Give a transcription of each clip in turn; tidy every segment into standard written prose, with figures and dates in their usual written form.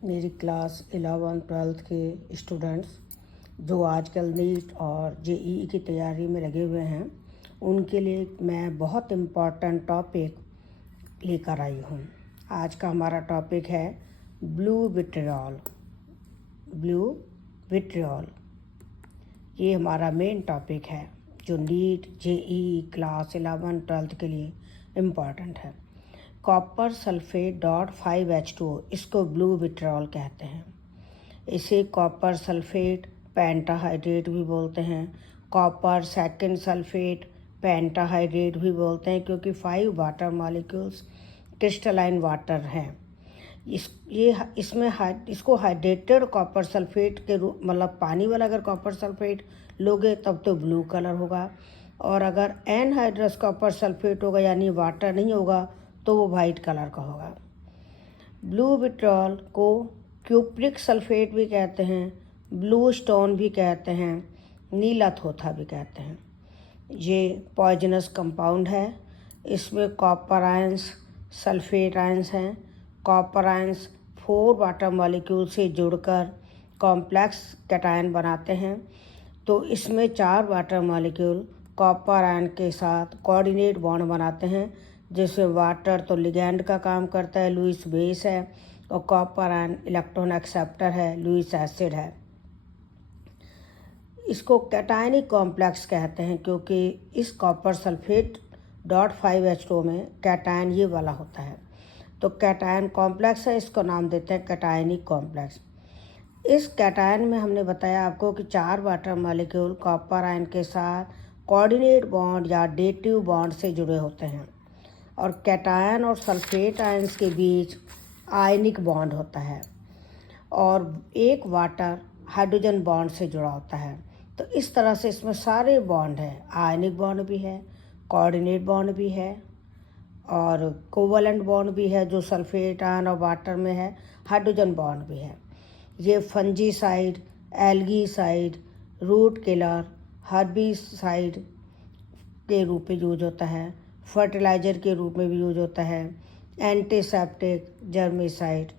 मेरी क्लास 11-12 के स्टूडेंट्स जो आजकल नीट और जेईई की तैयारी में लगे हुए हैं, उनके लिए मैं बहुत इम्पॉर्टेंट टॉपिक लेकर आई हूँ। आज का हमारा टॉपिक है ब्लू विट्रियोल। ब्लू विट्रियोल ये हमारा मेन टॉपिक है जो नीट जेईई क्लास 11-12 के लिए इम्पॉर्टेंट है। कॉपर सल्फेट .5H2O इसको ब्लू विट्रियोल कहते हैं। इसे कॉपर सल्फेट पेंटाहाइड्रेट भी बोलते हैं, कॉपर सेकंड सल्फेट पेंटाहाइड्रेट भी बोलते हैं, क्योंकि 5 वाटर मॉलिक्यूल्स क्रिस्टलाइन वाटर हैं। इसको हाइड्रेटेड कॉपर सल्फेट के रूप मतलब पानी वाला अगर कॉपर सल्फेट लोगे तब तो ब्लू कलर होगा, और अगर एनहाइड्रस कॉपर सल्फेट होगा यानी वाटर नहीं होगा तो वो वाइट कलर का होगा। ब्लू विट्रियोल को क्यूप्रिक सल्फेट भी कहते हैं, ब्लू स्टोन भी कहते हैं, नीला थोथा भी कहते हैं। ये पॉइजनस कंपाउंड है। इसमें कॉपर आयंस सल्फेट आयंस हैं। कॉपर आयंस 4 वाटर मॉलिक्यूल से जुड़कर कॉम्प्लेक्स कैटायन बनाते हैं। तो इसमें 4 वाटर मॉलिक्यूल कॉपर आयन के साथ कोऑर्डिनेट बॉन्ड बनाते हैं, जैसे वाटर तो लिगैंड का काम करता है, लुईस बेस है, और कॉपर आयन इलेक्ट्रॉन एक्सेप्टर है, लुईस एसिड है। इसको कैटायनिक कॉम्प्लेक्स कहते हैं क्योंकि इस कॉपर सल्फेट .5H2O में कैटायन ये वाला होता है, तो कैटायन कॉम्प्लेक्स है, इसको नाम देते हैं कैटायनिक कॉम्प्लेक्स। इस कैटायन में हमने बताया आपको कि 4 वाटर मॉलिक्यूल कॉपर आयन के साथ कोऑर्डिनेट बॉन्ड या डेटिव बॉन्ड से जुड़े होते हैं, और कैटायन और सल्फेट आयंस के बीच आयनिक बॉन्ड होता है, और एक वाटर हाइड्रोजन बॉन्ड से जुड़ा होता है। तो इस तरह से इसमें सारे बॉन्ड हैं, आयनिक बॉन्ड भी है, कोऑर्डिनेट बॉन्ड भी है, और कोवलेंट बॉन्ड भी है जो सल्फेट आयन और वाटर में है, हाइड्रोजन बॉन्ड भी है। ये fungicide, algicide, root killer, herbicide के रूप में यूज होता है, फर्टिलाइज़र के रूप में भी यूज होता है, एंटीसेप्टिक, जर्मिसाइड।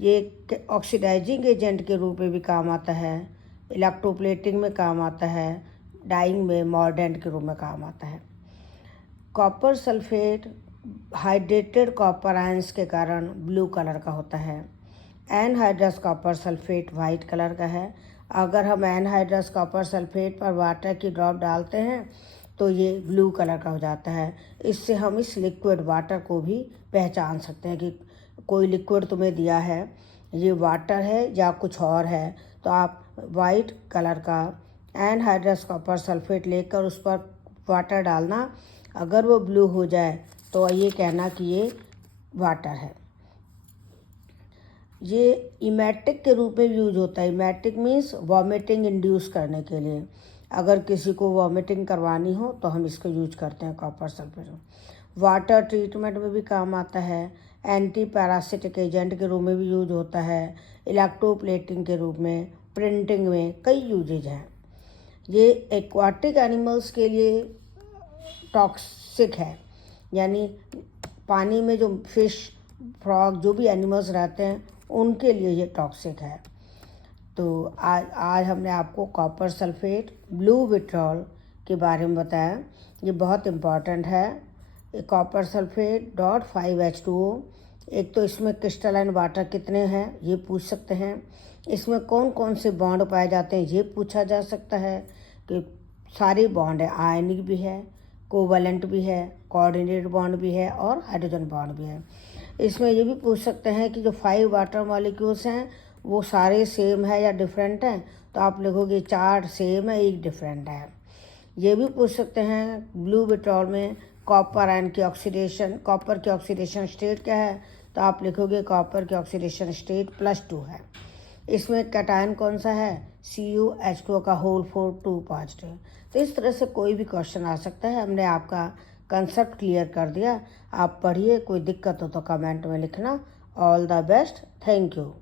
ये ऑक्सीडाइजिंग एजेंट के रूप में भी काम आता है, इलेक्ट्रोप्लेटिंग में काम आता है, डाइंग में मॉर्डेंट के रूप में काम आता है। Copper sulphate hydrated copper ions के कारण ब्लू कलर का होता है। Anhydrous copper sulphate white colour का है। अगर हम एनहाइड्रस कॉपर सल्फेट पर वाटर की ड्रॉप डालते हैं तो ये ब्लू कलर का हो जाता है। इससे हम इस लिक्विड वाटर को भी पहचान सकते हैं कि कोई लिक्विड तुम्हें दिया है, ये वाटर है या कुछ और है, तो आप वाइट कलर का एनहाइड्रस कॉपर सल्फेट लेकर उस पर वाटर डालना, अगर वो ब्लू हो जाए तो ये कहना कि ये वाटर है। ये इमेटिक के रूप में यूज होता है। इमेटिक मीन्स वॉमिटिंग इंड्यूस करने के लिए। अगर किसी को वॉमिटिंग करवानी हो तो हम इसको यूज करते हैं कॉपर सल्फेट। वाटर ट्रीटमेंट में भी काम आता है, एंटी पैरासिटिक एजेंट के रूप में भी यूज होता है, इलेक्ट्रोप्लेटिंग के रूप में, प्रिंटिंग में कई यूजेज हैं। ये एक्वाटिक एनिमल्स के लिए टॉक्सिक है, यानी पानी में जो फिश, फ्रॉग जो भी एनिमल्स रहते हैं उनके लिए ये टॉक्सिक है। तो आज हमने आपको कॉपर सल्फेट ब्लू विट्रियोल के बारे में बताया। ये बहुत इम्पॉर्टेंट है। कॉपर सल्फेट .5H2O, एक तो इसमें क्रिस्टलाइन वाटर कितने हैं ये पूछ सकते हैं, इसमें कौन कौन से बॉन्ड पाए जाते हैं ये पूछा जा सकता है, कि सारे बॉन्ड है, आयनिक भी है, कोवलेंट भी है, कोऑर्डिनेट बॉन्ड भी है, और हाइड्रोजन बॉन्ड भी है। इसमें ये भी पूछ सकते हैं कि जो 5 वाटर मॉलिक्यूल्स हैं वो सारे सेम है या डिफरेंट हैं, तो आप लिखोगे 4 सेम है 1 डिफरेंट है। ये भी पूछ सकते हैं ब्लू विट्रियोल में कॉपर आयन की ऑक्सीडेशन, कॉपर की ऑक्सीडेशन स्टेट क्या है, तो आप लिखोगे कॉपर की ऑक्सीडेशन स्टेट +2 है। इसमें कैटायन कौन सा है, CuH2O का होल 4 2 पॉजिटिव। तो इस तरह से कोई भी क्वेश्चन आ सकता है। हमने आपका कंसेप्ट क्लियर कर दिया। आप पढ़िए, कोई दिक्कत हो तो कमेंट में लिखना। All the best, thank you.